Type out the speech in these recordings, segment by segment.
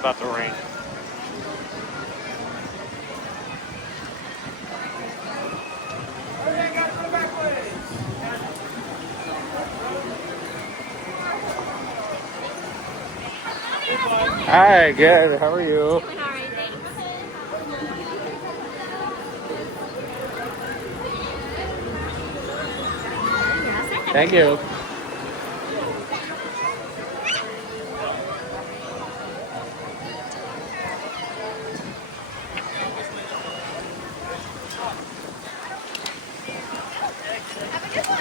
about to rain. Hi, good. How are you? Thank you.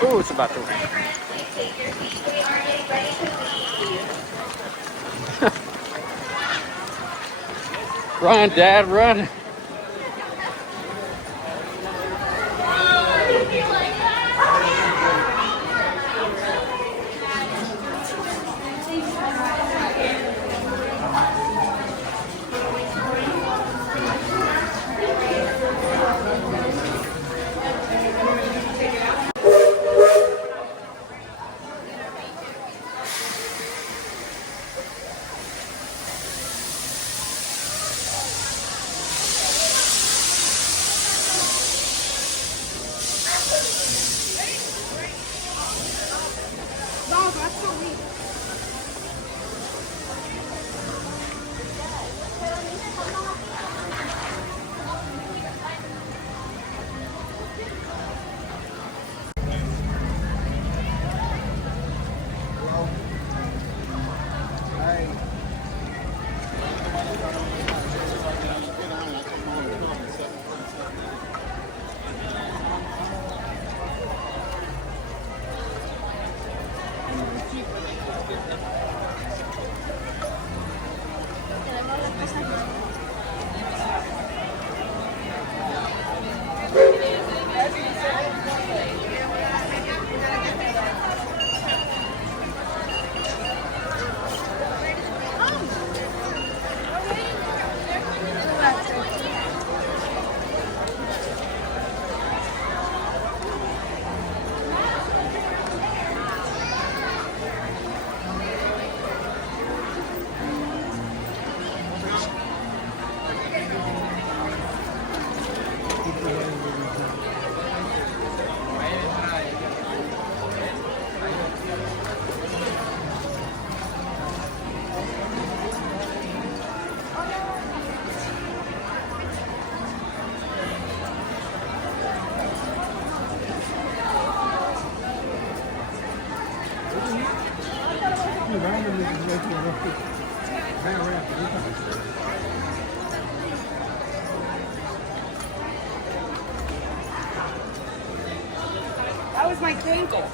Ooh, it's about to rain. Run, Dad, run. That was my crinkle.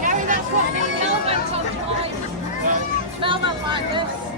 Gary, that's what the elephant on like. Smell that like this.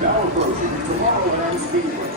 Now approaching Tomorrowland Speedway.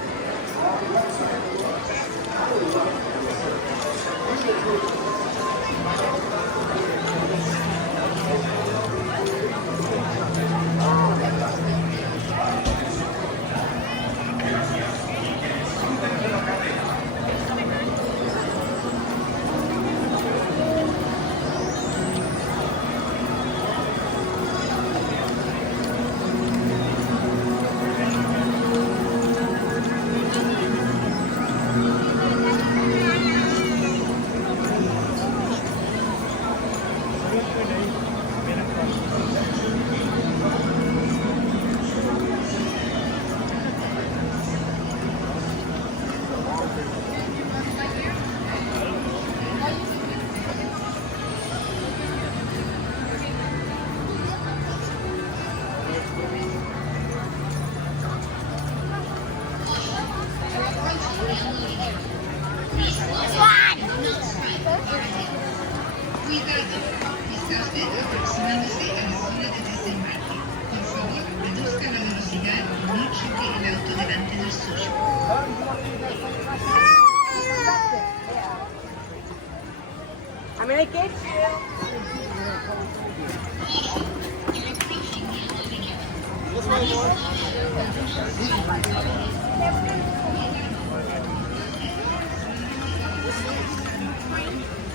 I'm gonna get you.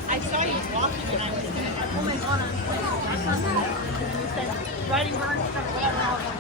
I saw you walking and I was like, oh my god, I'm riding hard stuff, whatever.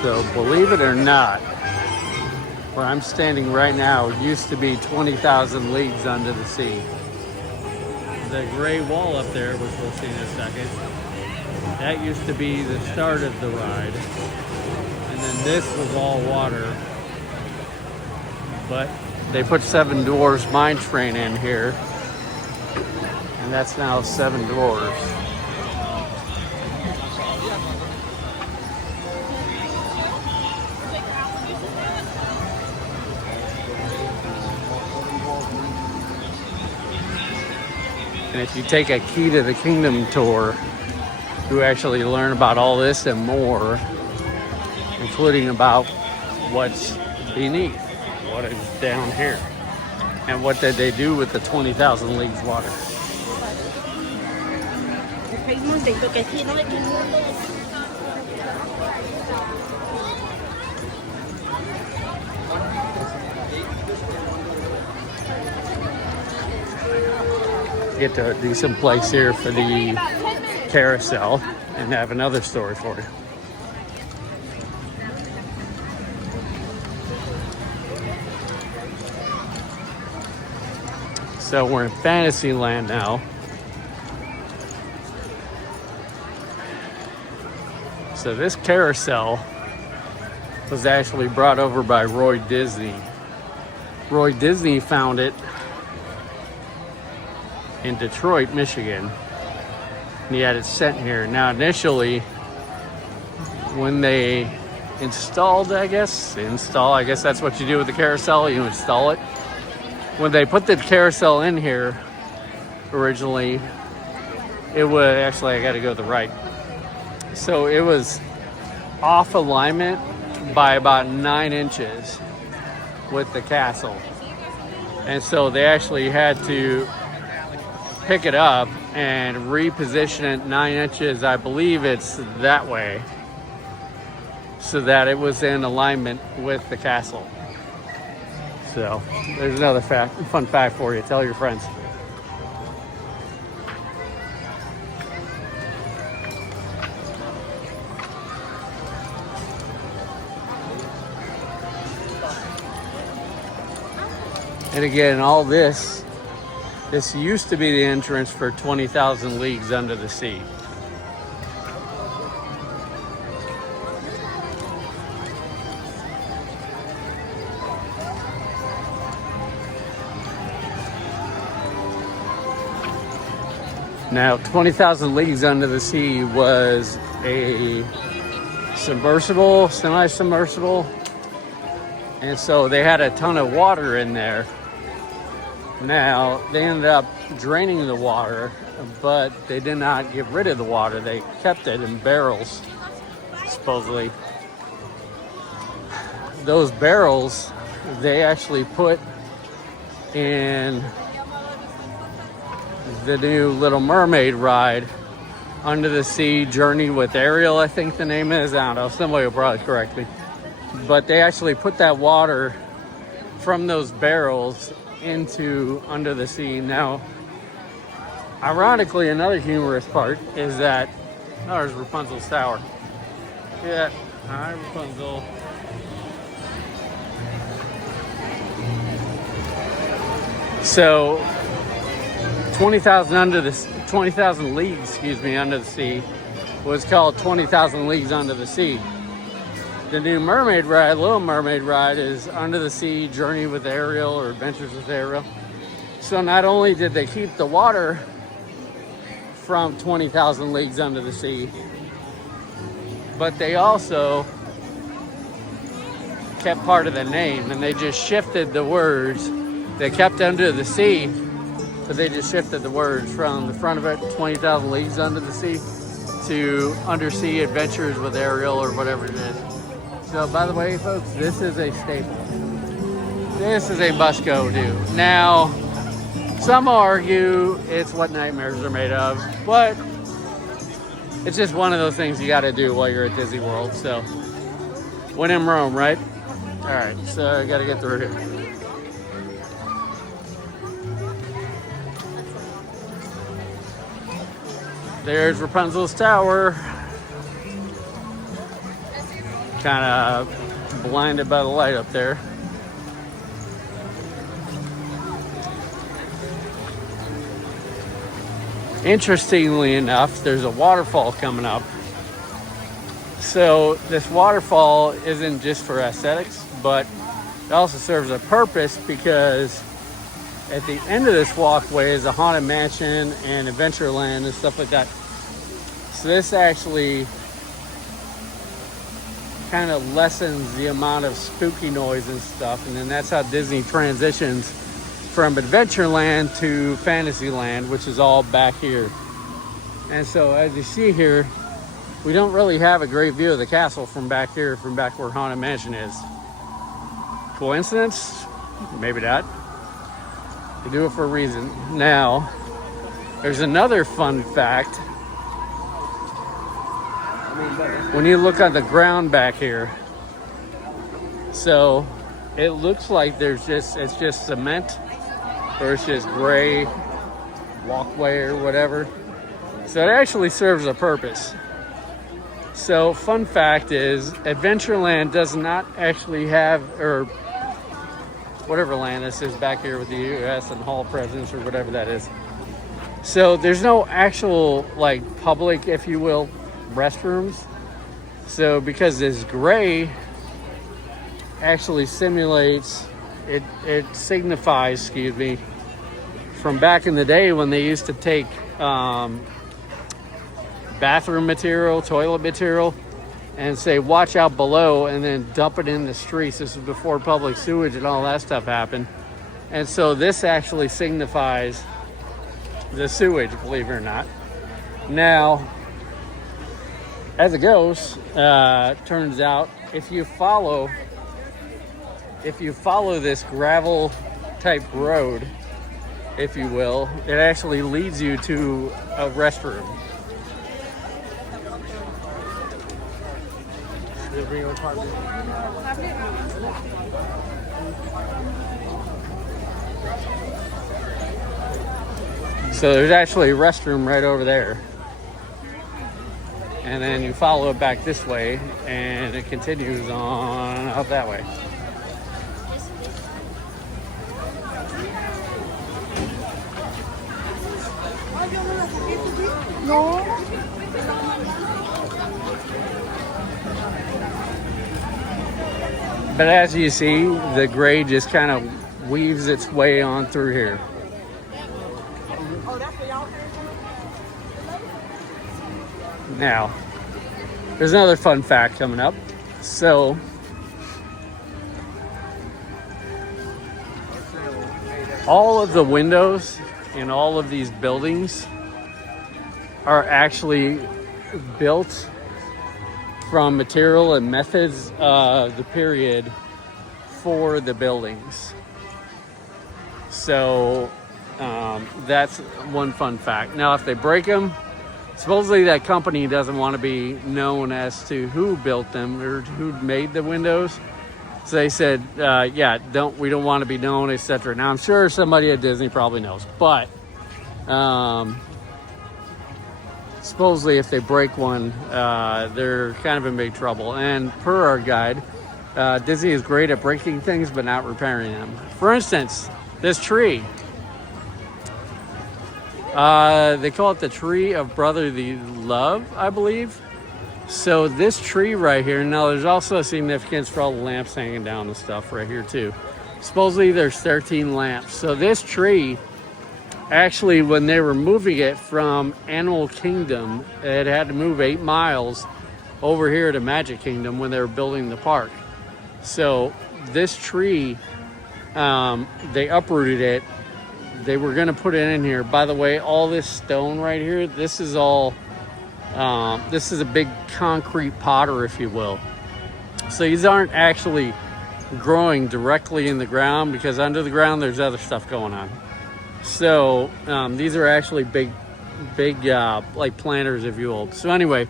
So believe it or not, where I'm standing right now used to be 20,000 leagues under the sea. The gray wall up there, which we'll see in a second, that used to be the start of the ride. And then this was all water. But they put Seven Dwarfs Mine Train in here. And that's now Seven Dwarfs. And if you take a Key to the Kingdom tour, you actually learn about all this and more, including about what's beneath, what is down here, and what did they do with the 20,000 leagues water. Get to a decent place here for the carousel and have another story for you. So we're in Fantasyland now. So this carousel was actually brought over by Roy Disney. Roy Disney found it in Detroit, Michigan. And he had it sent here. Now initially, when they installed, I guess that's what you do with the carousel, you install it. When they put the carousel in here originally, it was actually, I gotta go to the right. So it was off alignment by about 9 inches with the castle. And so they actually had to pick it up and reposition it 9 inches, I believe it's that way, so that it was in alignment with the castle. So there's another fun fact for you. Tell your friends. And again, all this used to be the entrance for 20,000 Leagues Under the Sea. Now, 20,000 Leagues Under the Sea was a submersible, semi-submersible, and so they had a ton of water in there. Now, they ended up draining the water, but they did not get rid of the water. They kept it in barrels, supposedly. Those barrels, they actually put in the new Little Mermaid ride, Under the Sea Journey with Ariel, I think the name is. I don't know, somebody will probably correct me. But they actually put that water from those barrels into Under the Sea. Now, ironically, another humorous part is that, oh, there's Rapunzel's tower. Yeah, hi Rapunzel. So, 20,000 leagues, under the sea was called 20,000 Leagues Under the Sea. The new Mermaid ride, Little Mermaid ride, is Under the Sea Journey with Ariel, or Adventures with Ariel. So not only did they keep the water from 20,000 Leagues Under the Sea, but they also kept part of the name, and they just shifted the words. They kept Under the Sea, but they just shifted the words from the front of it, 20,000 Leagues Under the Sea, to Undersea Adventures with Ariel, or whatever it is. So, by the way, folks, this is a staple. This is a must-go do. Now, some argue it's what nightmares are made of, but it's just one of those things you got to do while you're at Disney World. So, when in Rome, right? All right, so I got to get through here. There's Rapunzel's tower. Kind of blinded by the light up there. Interestingly enough, there's a waterfall coming up. So this waterfall isn't just for aesthetics, but it also serves a purpose, because at the end of this walkway is a Haunted Mansion and Adventureland and stuff like that. So this actually kind of lessens the amount of spooky noise and stuff, and then that's how Disney transitions from Adventureland to Fantasyland, which is all back here. And so as you see here, we don't really have a great view of the castle from back here, from back where Haunted Mansion is. Coincidence? Maybe not. They do it for a reason. Now, there's another fun fact. When you look on the ground back here, so it looks like it's just cement, or it's just gray walkway or whatever. So it actually serves a purpose. So fun fact is, Adventureland does not actually have, or whatever land this is back here with the U.S. and Hall of Presidents, or whatever that is. So there's no actual, like, public, if you will, restrooms. So because this gray actually simulates, it signifies, from back in the day when they used to take bathroom material, toilet material, and say, watch out below, and then dump it in the streets. This was before public sewage and all that stuff happened. And so this actually signifies the sewage, believe it or not. Now, as it goes, turns out if you follow this gravel type road, if you will. It actually leads you to a restroom. So there's actually a restroom right over there. And then you follow it back this way, and it continues on out that way. But as you see, the grade just kind of weaves its way on through here. Now, there's another fun fact coming up. So, all of the windows in all of these buildings are actually built from material and methods of the period for the buildings. So, that's one fun fact. Now, if they break them, supposedly that company doesn't want to be known as to who built them or who made the windows. So they said, we don't want to be known, etc. Now I'm sure somebody at Disney probably knows, but supposedly if they break one, they're kind of in big trouble. And per our guide, Disney is great at breaking things but not repairing them. For instance, this tree. They call it the tree of brotherly love, I believe. So this tree right here, now there's also a significance for all the lamps hanging down and stuff right here too. Supposedly there's 13 lamps. So this tree, actually when they were moving it from Animal Kingdom, it had to move 8 miles over here to Magic Kingdom when they were building the park. So this tree, they uprooted it. They were going to put it in here. By the way, all this stone right here, this is all, this is a big concrete potter, if you will. So these aren't actually growing directly in the ground because under the ground there's other stuff going on. So these are actually big like planters, if you will. So anyway,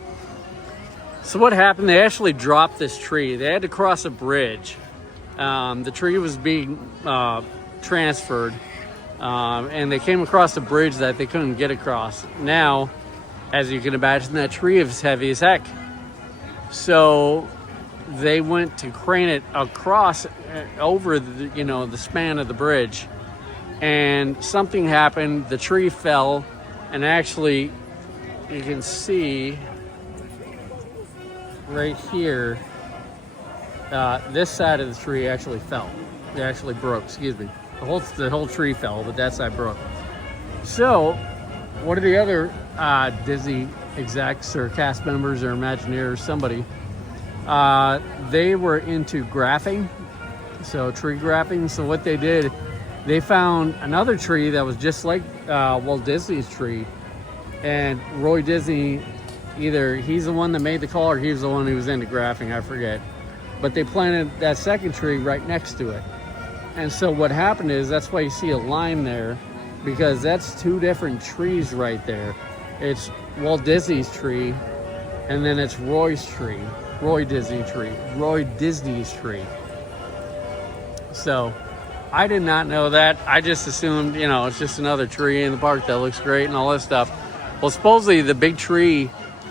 so what happened, they actually dropped this tree. They had to cross a bridge. The tree was being transferred. And they came across a bridge that they couldn't get across. Now, as you can imagine, that tree is heavy as heck. So they went to crane it across over the span of the bridge. And something happened. The tree fell. And actually, you can see right here, this side of the tree actually fell. It actually broke, excuse me. The whole tree fell, but that side broke. So, one of the other Disney execs or cast members or Imagineers, somebody, they were into graphing, so tree graphing. So what they did, they found another tree that was just like Walt Disney's tree, and Roy Disney, either he's the one that made the call or he was the one who was into graphing, I forget. But they planted that second tree right next to it. And so what happened is, that's why you see a line there, because that's 2 different trees right there. It's Walt Disney's tree, and then it's Roy Disney's tree. So I did not know that. I just assumed, it's just another tree in the park that looks great and all this stuff. Well, supposedly the big tree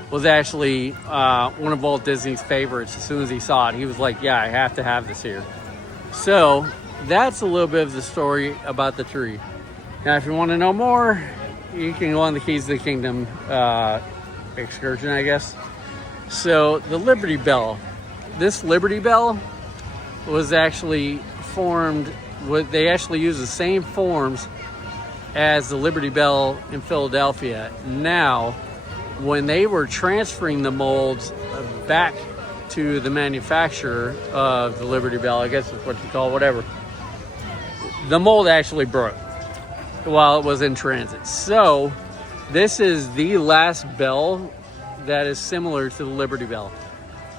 was actually one of Walt Disney's favorites. As soon as he saw it, he was like, yeah, I have to have this here. So that's a little bit of the story about the tree. Now, if you want to know more, you can go on the Keys to the Kingdom excursion, I guess. So the Liberty Bell. This Liberty Bell was actually formed, they actually use the same forms as the Liberty Bell in Philadelphia. Now, when they were transferring the molds back to the manufacturer of the Liberty Bell, I guess that's what you call it, whatever, the mold actually broke while it was in transit. So this is the last bell that is similar to the Liberty Bell.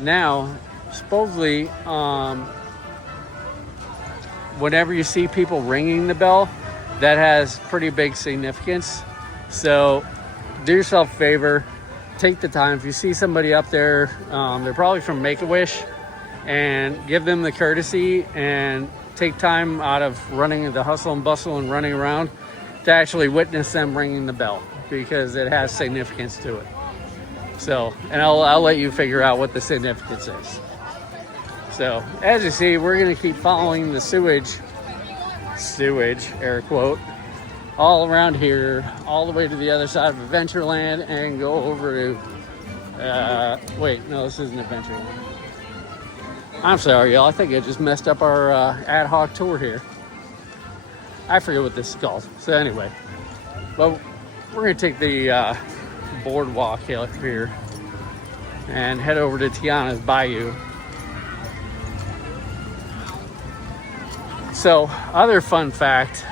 Now, supposedly, whenever you see people ringing the bell, that has pretty big significance. So do yourself a favor, take the time. If you see somebody up there, they're probably from Make-A-Wish, and give them the courtesy and take time out of running the hustle and bustle and running around to actually witness them ringing the bell, because it has significance to it. So, and I'll let you figure out what the significance is. So, as you see, we're going to keep following the sewage, air quote, all around here, all the way to the other side of Adventureland, and go over to, wait, no, this isn't Adventureland. I'm sorry, y'all. I think I just messed up our ad hoc tour here. I forget what this is called. So anyway, well, we're going to take the boardwalk here and head over to Tiana's Bayou. So, other fun fact,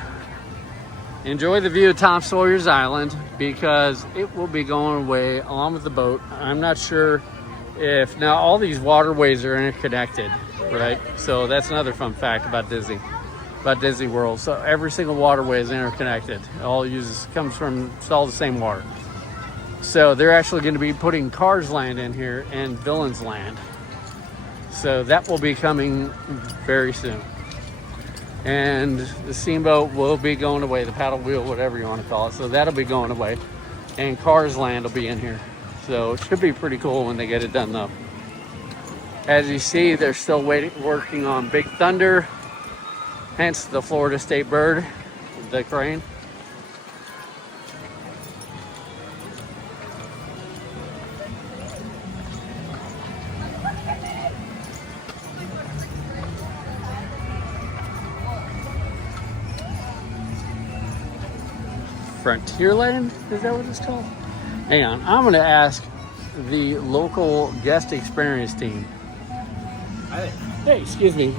enjoy the view of Tom Sawyer's Island, because it will be going away along with the boat. I'm not sure if, now all these waterways are interconnected, right? So that's another fun fact about Disney World. So every single waterway is interconnected. It all it's all the same water. So they're actually going to be putting Cars Land in here and Villains Land. So that will be coming very soon. And the steamboat will be going away, the paddle wheel, whatever you want to call it. So that'll be going away. And Cars Land will be in here. So it should be pretty cool when they get it done, though. As you see, they're still working on Big Thunder, hence the Florida State bird, the crane. Frontierland? Is that what it's called? Hang on, I'm going to ask the local guest experience team. Hey, excuse me.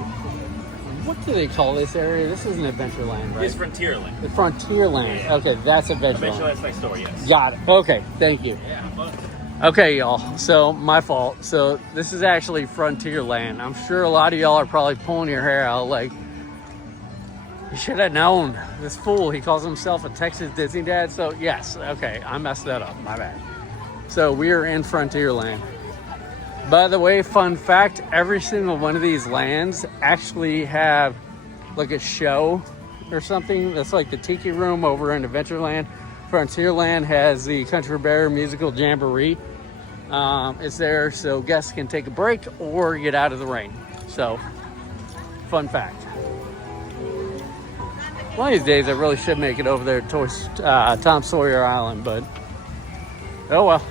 What do they call this area? This isn't Adventureland, right? It's Frontierland. The Frontierland. Yeah. Okay, that's Adventureland. Adventureland's next door, yes. Got it. Okay, thank you. Yeah. Okay, y'all. So, my fault. So, this is actually Frontierland. I'm sure a lot of y'all are probably pulling your hair out like, you should have known. This fool, he calls himself a Texas Disney dad. So, yes, okay, I messed that up. My bad. So, we are in Frontierland. By the way, fun fact, every single one of these lands actually have like a show or something. That's like the Tiki Room over in Adventureland. Frontierland has the Country Bear Musical Jamboree. It's there so guests can take a break or get out of the rain. So, fun fact. One of these days I really should make it over there towards Tom Sawyer Island, but oh well.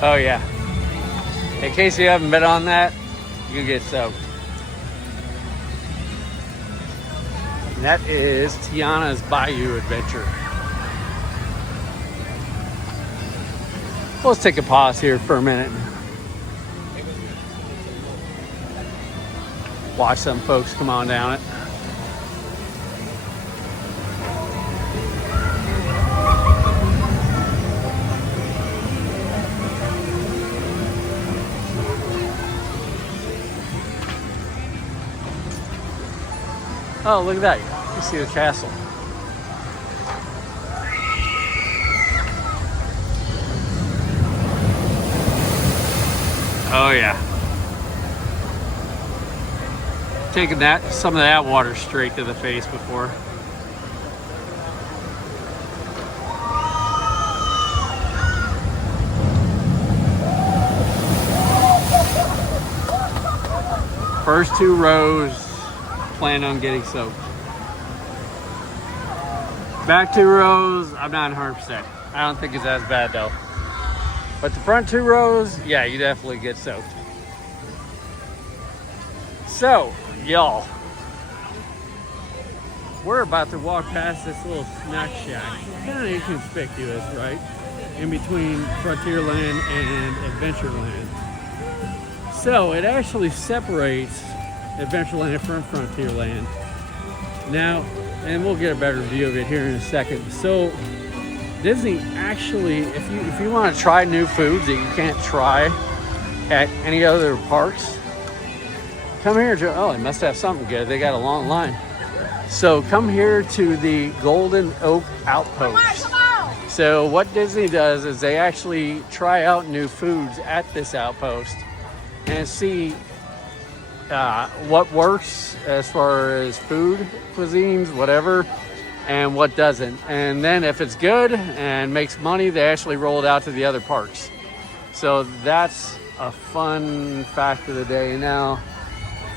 Oh yeah. In case you haven't been on that, you get soaked. And that is Tiana's Bayou Adventure. Let's take a pause here for a minute. Watch some folks come on down it. Oh, look at that. You see the castle. Oh, yeah. Taking some of that water straight to the face before. First two rows plan on getting soaked. Back 2 rows, I'm not 100%. I don't think it's as bad though. But the front 2 rows, yeah, you definitely get soaked. So, y'all, we're about to walk past this little snack shack. Kind of inconspicuous, right? In between Frontierland and Adventureland. So it actually separates Adventureland from Frontierland. Now, and we'll get a better view of it here in a second. So Disney actually, if you want to try new foods that you can't try at any other parks, come here to, oh, they must have something good. They got a long line. So come here to the Golden Oak Outpost. Come on. So what Disney does is they actually try out new foods at this outpost and see what works as far as food, cuisines, whatever, and what doesn't. And then if it's good and makes money, they actually roll it out to the other parks. So that's a fun fact of the day. Now,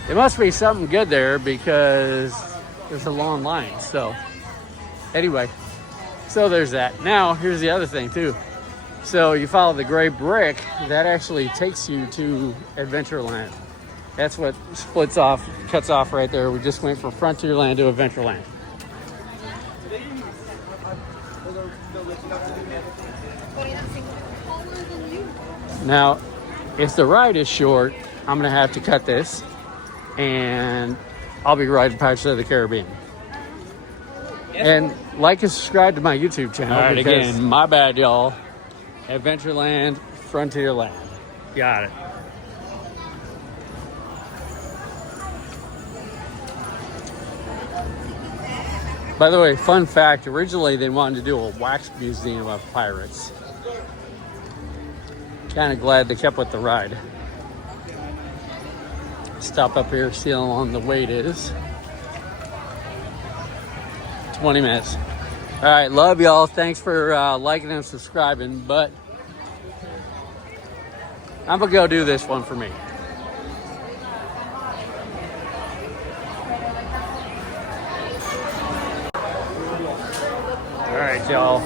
it must be something good there because there's a long line. So anyway, so there's that. Now, here's the other thing too. So you follow the gray brick, that actually takes you to Adventureland. That's what cuts off right there. We just went from Frontierland to Adventureland. Now, if the ride is short, I'm gonna have to cut this and I'll be riding Pirates of the Caribbean. And like and subscribe to my YouTube channel. All right, again, my bad, y'all. Adventureland, Frontierland. Got it. By the way, fun fact, originally they wanted to do a wax museum of pirates. Kind of glad they kept with the ride. Stop up here, see how long the wait is. 20 minutes. All right, love y'all. Thanks for liking and subscribing, but I'm gonna go do this one for me. All right, y'all.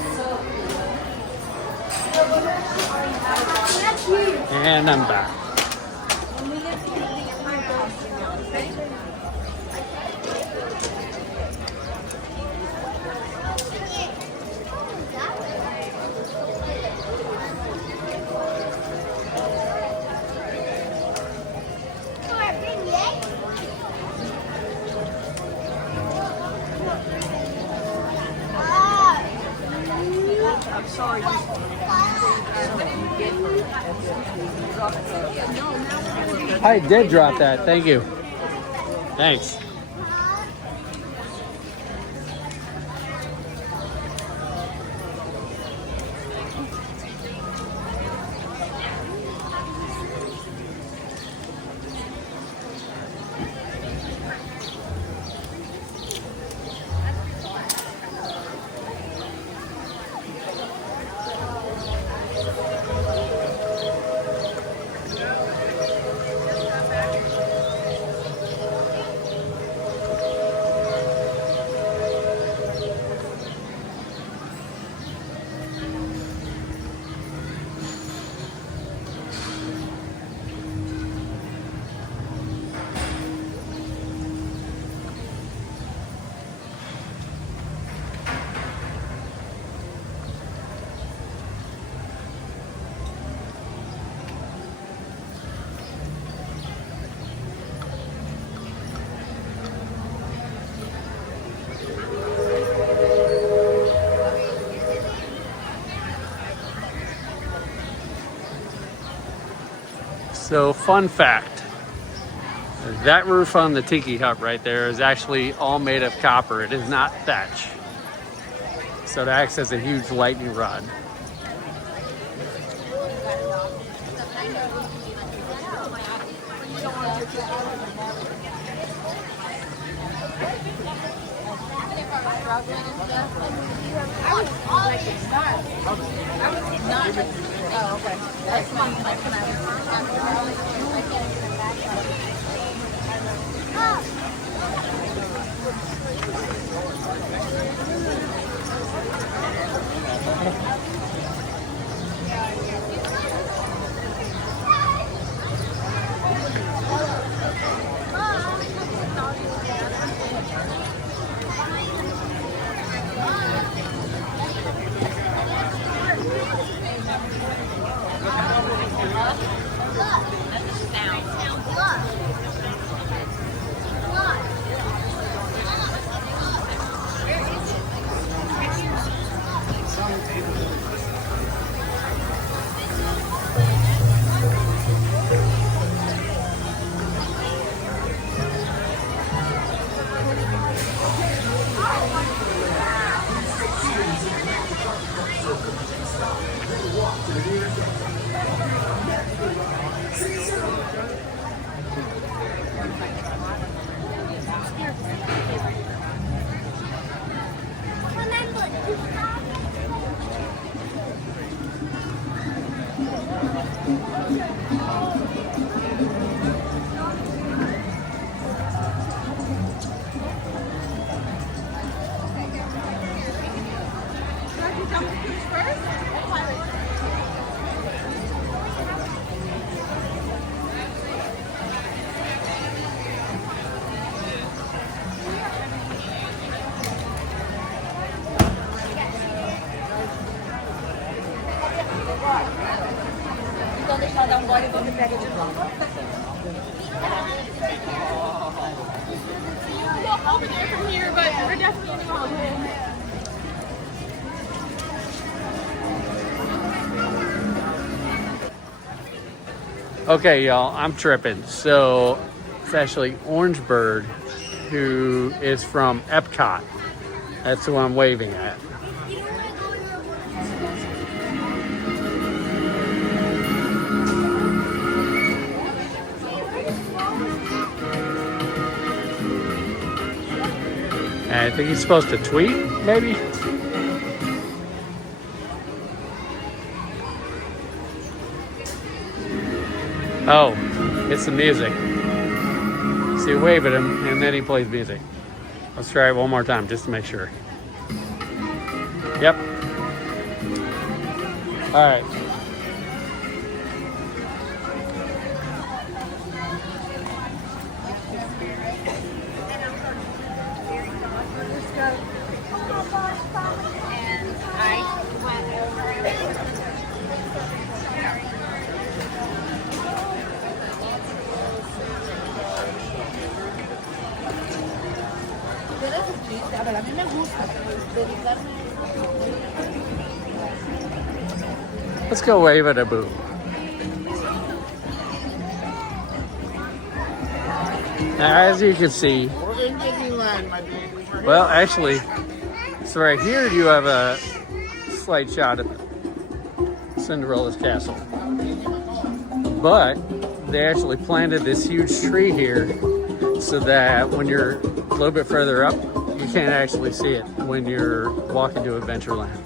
And I'm back. I did drop that. Thank you. Thanks. So, fun fact, that roof on the Tiki Hut right there is actually all made of copper. It is not thatch. So it acts as a huge lightning rod. Oh, okay. That's fine. Like when I was Walk over there from here, but we're definitely gonna go home. Okay, y'all, I'm tripping. So it's actually Orangeburg, who is from Epcot. That's who I'm waving at. And I think he's supposed to tweet, maybe? Oh, it's the music. So you wave at him, and then he plays music. Let's try it one more time, just to make sure. Yep. All right. And I went over. A ver, a mí me gusta dedicarme. Let's go wave at Abu. Now, as you can see, We're in Disneyland, my baby. well, actually, so right here you have a slight shot at Cinderella's castle. But they actually planted this huge tree here so that when you're a little bit further up, you can't actually see it when you're walking to Adventureland.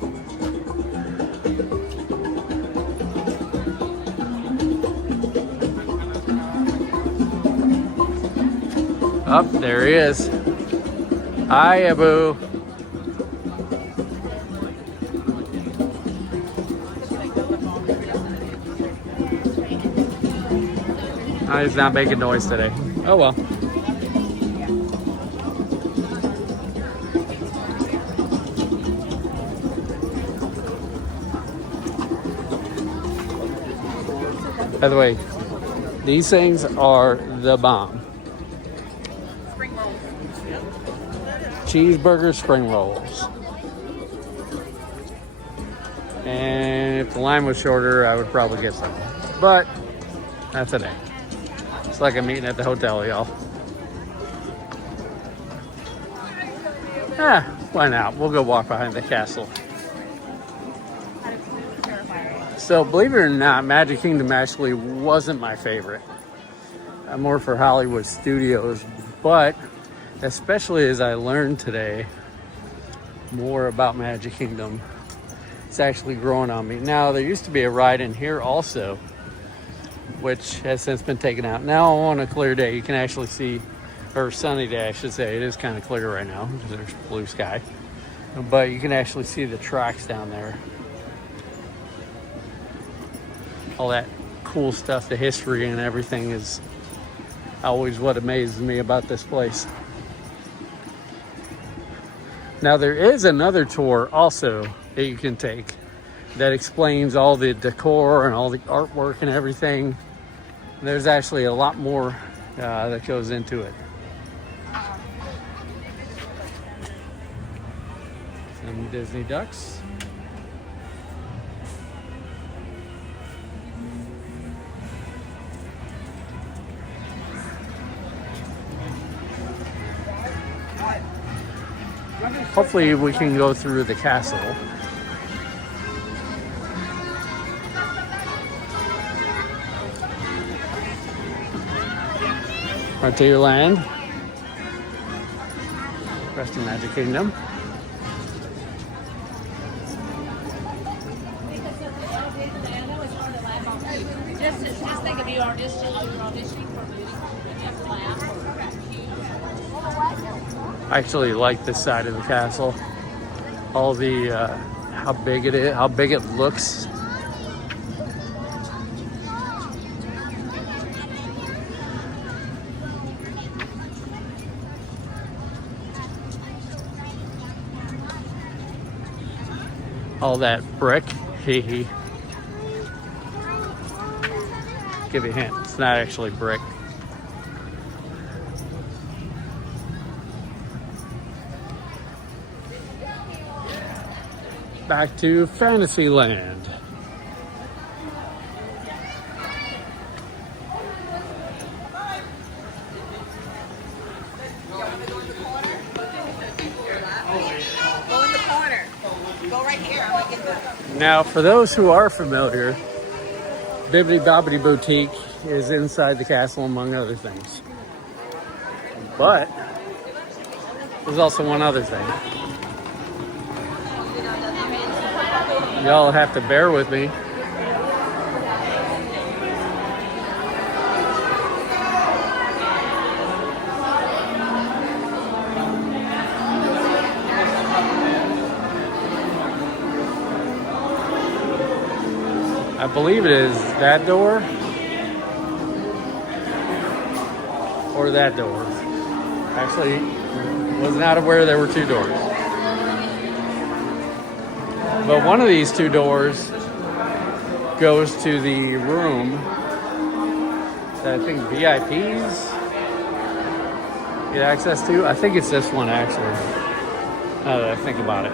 Up there he is. Hi, Abu. Oh, he's not making noise today. Oh well. By the way, these things are the bomb. Spring rolls. Cheeseburger spring rolls. And if the line was shorter, I would probably get some. But not today. It's like I'm eating at the hotel, y'all. Why not? We'll go walk behind the castle. So, believe it or not, Magic Kingdom actually wasn't my favorite. I'm more for Hollywood Studios, but especially as I learned today more about Magic Kingdom, it's actually growing on me. Now, there used to be a ride in here also, which has since been taken out. Now, on a clear day, you can actually see, or sunny day, I should say. It is kind of clear right now because there's blue sky, but you can actually see the tracks down there. All that cool stuff, the history and everything is always what amazes me about this place. Now, there is another tour also that you can take that explains all the decor and all the artwork and everything. There's actually a lot more that goes into it. Some Disney ducks. Hopefully we can go through the castle. Frontierland. Rest of Magic Kingdom. Just think of you auditioning for movies. You have to laugh. I actually like this side of the castle. All the how big it is, how big it looks. All that brick. Hee hee. Give you a hint. It's not actually brick. Back to Fantasyland. Go in the corner. Go right here. I'm gonna get the... Now, for those who are familiar, Bibbidi Bobbidi Boutique is inside the castle, among other things. But there's also one other thing. Y'all have to bear with me. I believe it is that door or that door. Actually, was not aware there were two doors. But one of these two doors goes to the room that I think VIPs get access to. I think it's this one, actually, now that I think about it.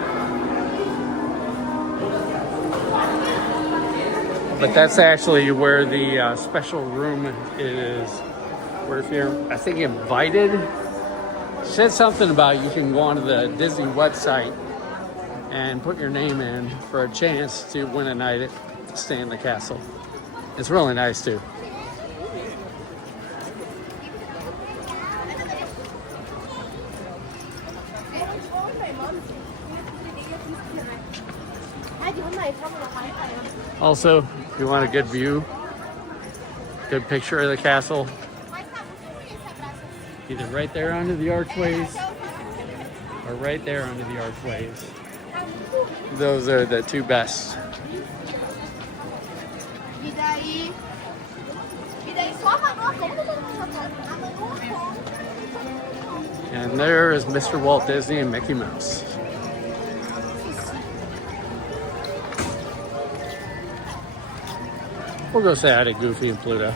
But that's actually where the special room is, where if you're, I think, invited, said something about you can go onto the Disney website and put your name in for a chance to win a night at stay in the castle. It's really nice too. Also, if you want a good view, good picture of the castle, either right there under the archways or right there under the archways. Those are the two best. And there is Mr. Walt Disney and Mickey Mouse. We'll go say hi to Goofy and Pluto.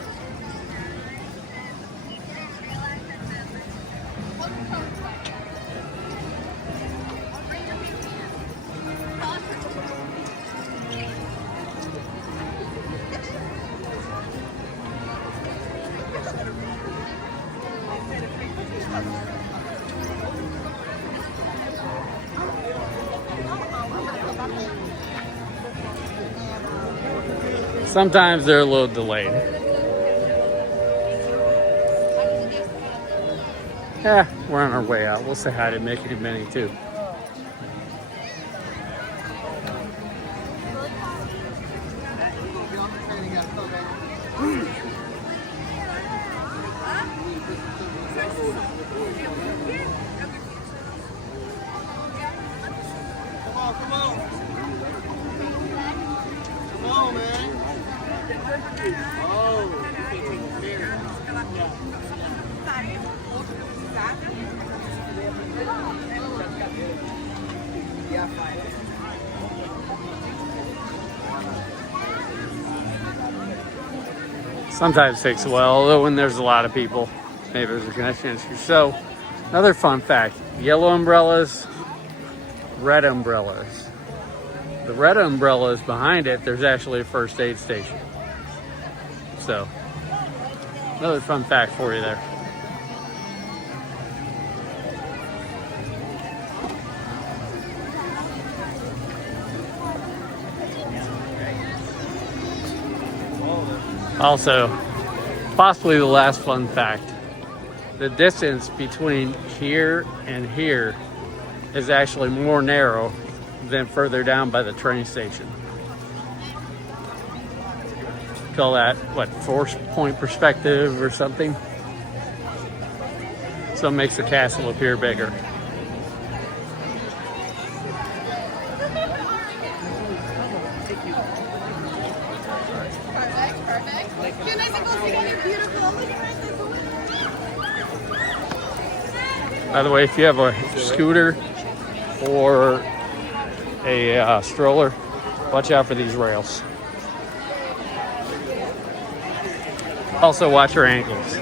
Sometimes they're a little delayed. Yeah, we're on our way out. We'll say hi to Mickey and Minnie too. Sometimes it takes a while, although when there's a lot of people, maybe there's a connection issue. So, another fun fact, yellow umbrellas, red umbrellas. The red umbrellas behind it, there's actually a first aid station. So, another fun fact for you there. Also, possibly the last fun fact, the distance between here and here is actually more narrow than further down by the train station. Call that, what, 4-point perspective or something? So it makes the castle appear bigger. By the way, if you have a scooter or a stroller, watch out for these rails. Also, watch your ankles.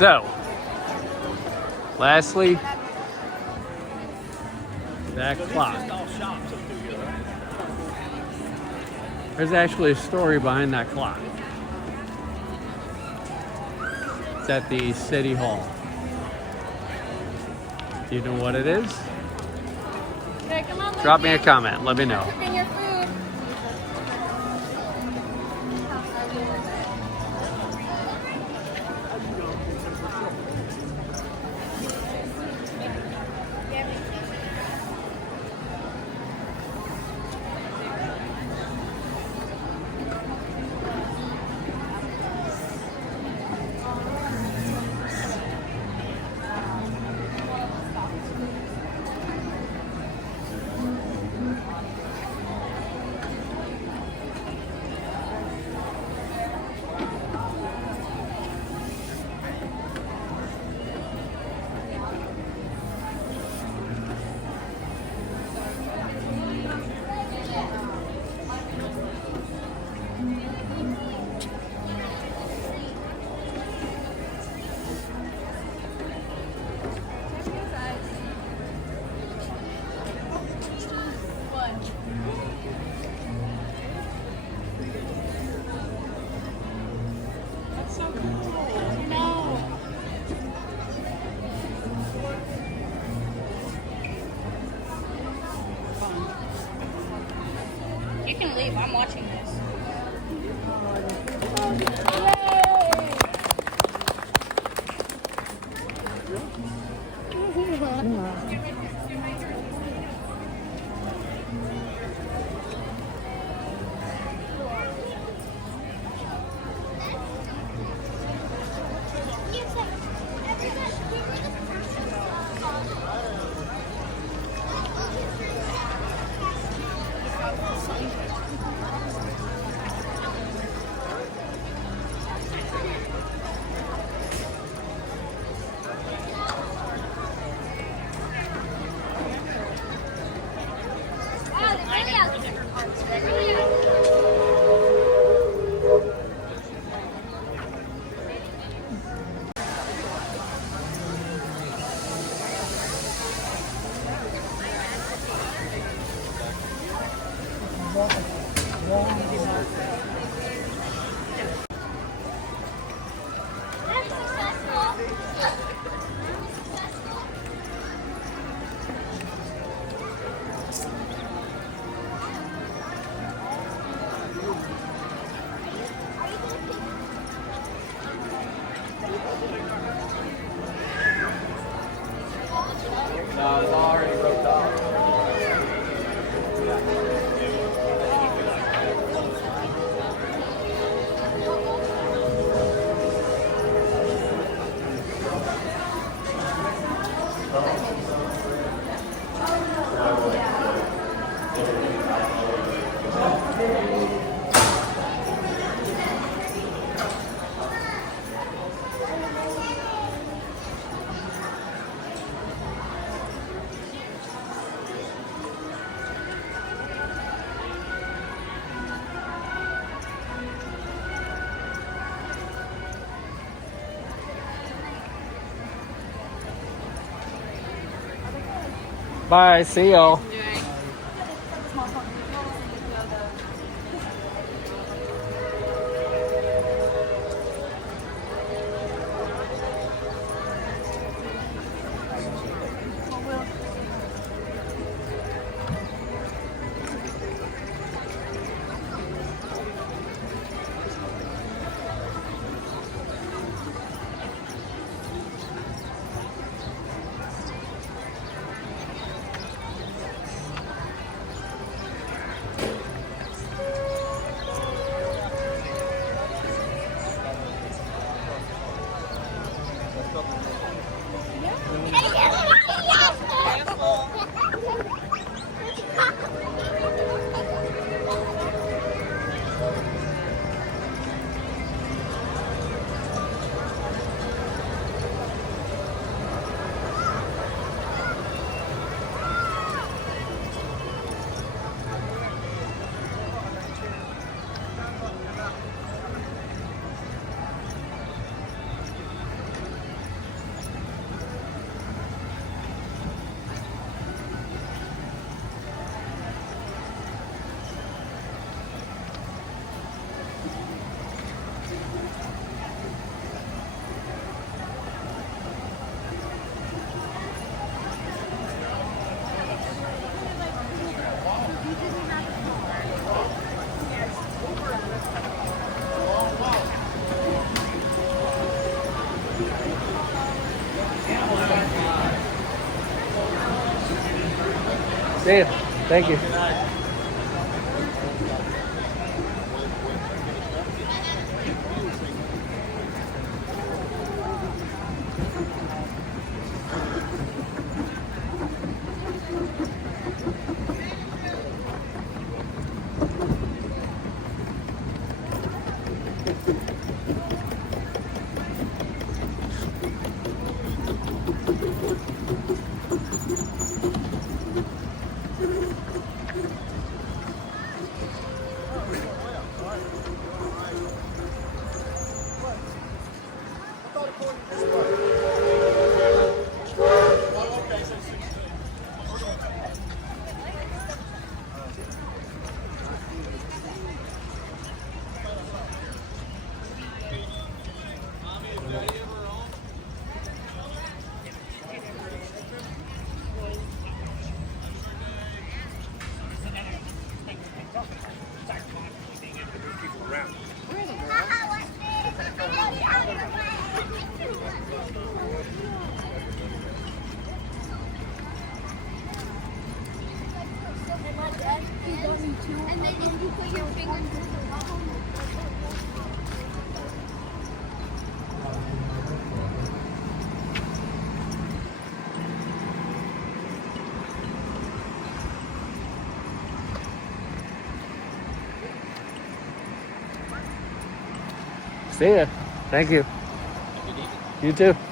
So, lastly, that clock. There's actually a story behind that clock. It's at the City Hall. Do you know what it is? Okay, come on, Drop me a comment. Let me know. cooking your food. You can leave. I'm watching this. Bye. See y'all. See you. Thank you. And then if you put your finger into the bubble. See ya. Thank you. You too.